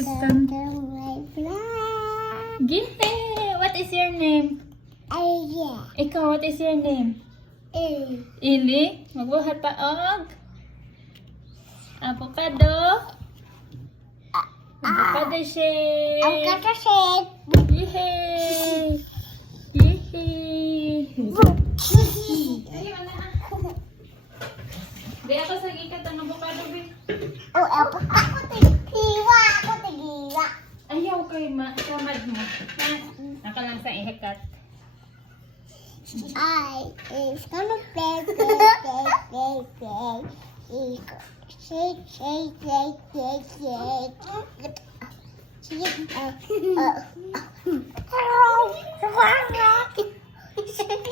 Sultan. Ginte, what is your name? Ikaw, what is your name? Ili. Magbuhat pa og avocado. Avocado shake. Yehey. Yehey. Ay, wala. Di ako sa gikat ang avocado, be. Ayaw kay tamad mo. Ako lang sa ihikat. I is gonna play. Shake.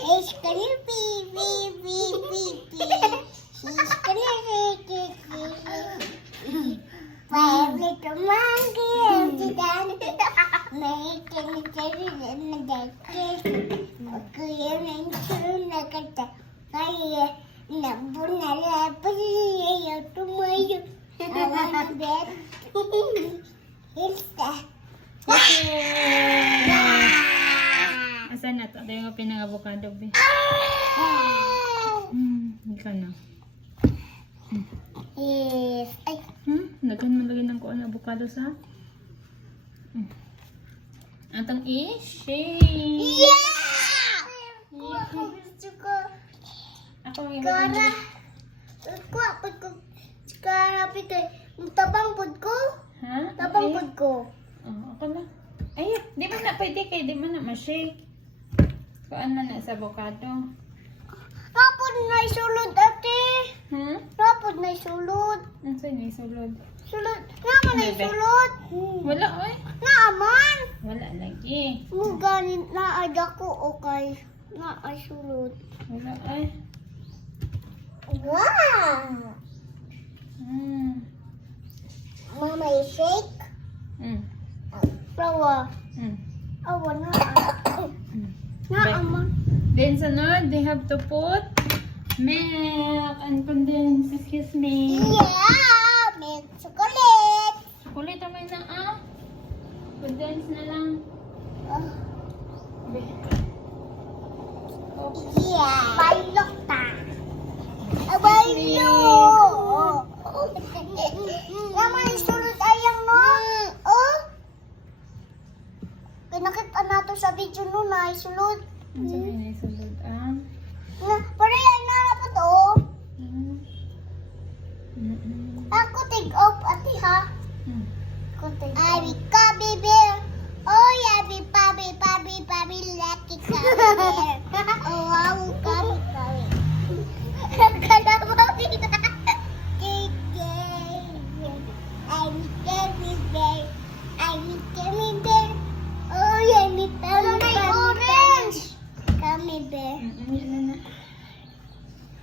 It's gonna be. She's gonna shake it. My little monkey, making it in the deck. Kaya nang na kata kaya nabunala pala tumayo. I want to bed. It's that. Asan na to? Ito yung pinang-avocado, be. Ikaw na. Yes. Ay. Naghan mo lagi ng kuan avocado sa? Atong i-shake. Yeah! Ako gusto ko. Ako ang Kara. Kara pikay. Tabang pud ko. Ha? Tabang pud ko. Ako na. Ay, di man na pwede kay di man na ma-shake. Kuan man na sa avocado. Rapod na isulod ate. Rapod na isulod. Ano sa'yo na isulod? Sulod. Naman na isulod. Wala, oy. Naaman. Wala lagi. Muganit na ada ko okay. Na ay sulod. Wala, ay. Wow. Mama i-shake. Flower. Awa na. Naaman. Then sunod, they have to put milk and condense. Excuse me. Yeah. Milk chocolate. Chocolate naman na condense na lang. Yeah. Balok ta. Abayo. Naman isulod ayang no. Oh. Pinakita na to sa video no na isulod. Ano sa'yo na isulod? Pero yan na po to. Ako take off ati ha. Ako take off. Abi ka baby. Oh yeah, baby, lucky ka. Oh wow, kabi. Kala mo kita. I'm gummy bear. Oh yeah, me orange. Gummy bear.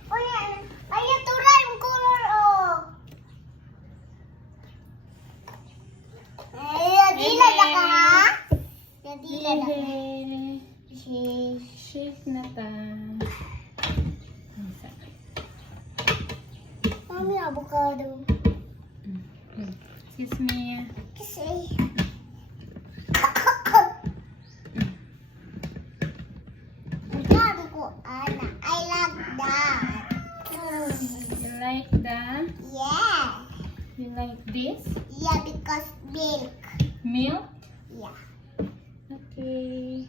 Oh yeah, ayan turay yung color oh. Dila na ka ha? Dila na ka. Shake na ta. Mami, avocado. Excuse me. Kasi. Sabi ko, Ana, I like that. You like that? Yeah. You like this? Yeah, because milk. Milk? Yeah. Okay.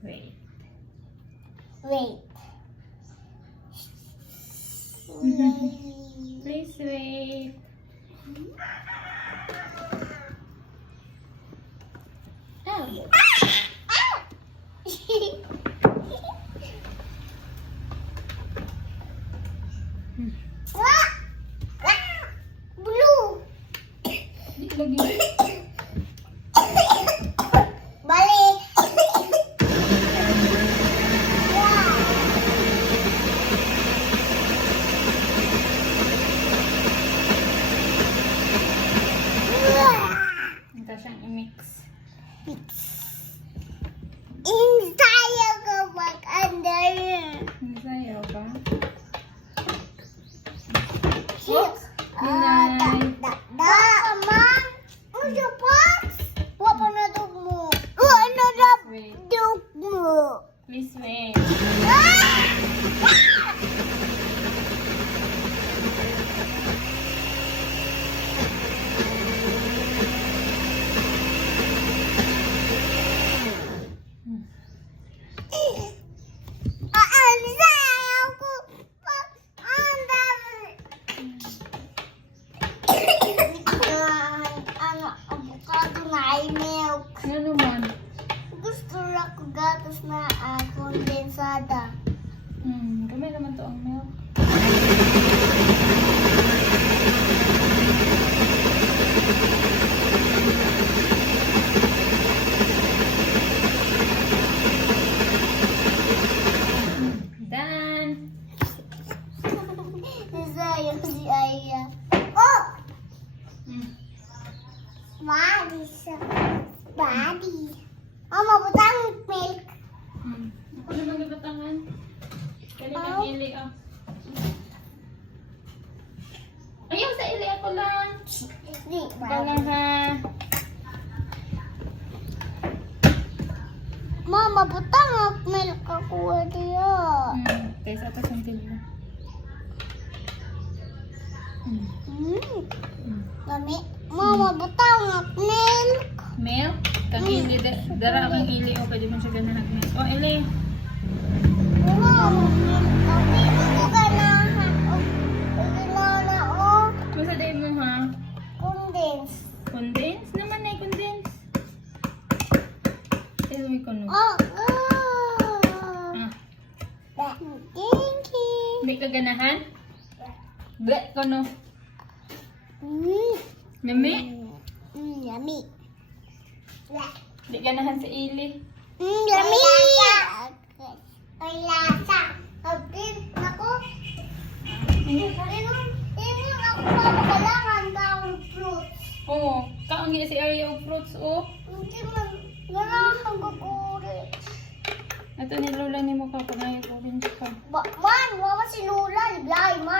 Wait. Please wait. Oh. Blue. Di lagi. Balik. Ito siyang i-mix. Tayo ko mag-under. Sayaw ba? Look. Good night. Mom. Body. Mama, butang milk. Ako naman gabatangan. Kanilang ili ah. Ayaw sa ili ako lang. Ikaw lang ha. Mama, butang milk ako diya. Kaya sa atas ang tilo. Lami. Mama, butang milk. Milk? Kang ili. Dara kang ili o pwede mo siya ganahan milk. O ili. Mama, hindi ko ganahan. Ginana o. Masa day mo ha? Condense. Condense? Naman na condense. Ito may kuno. Oh, Ah. thank you. Hindi ka ganahan? Ble, kuno. Mami? Yummy. Hindi ganahan sa ili. Yummy. Ay, lasa. Abdin, ako. Ingon ako kailangan daw ng fruits. Oo. Kaangi si Arya og fruits o. Hindi man, ganahan gaguri. Ito ni Lola ni mo ka pangayon orange ka. Man, wala si Lola, liblay man.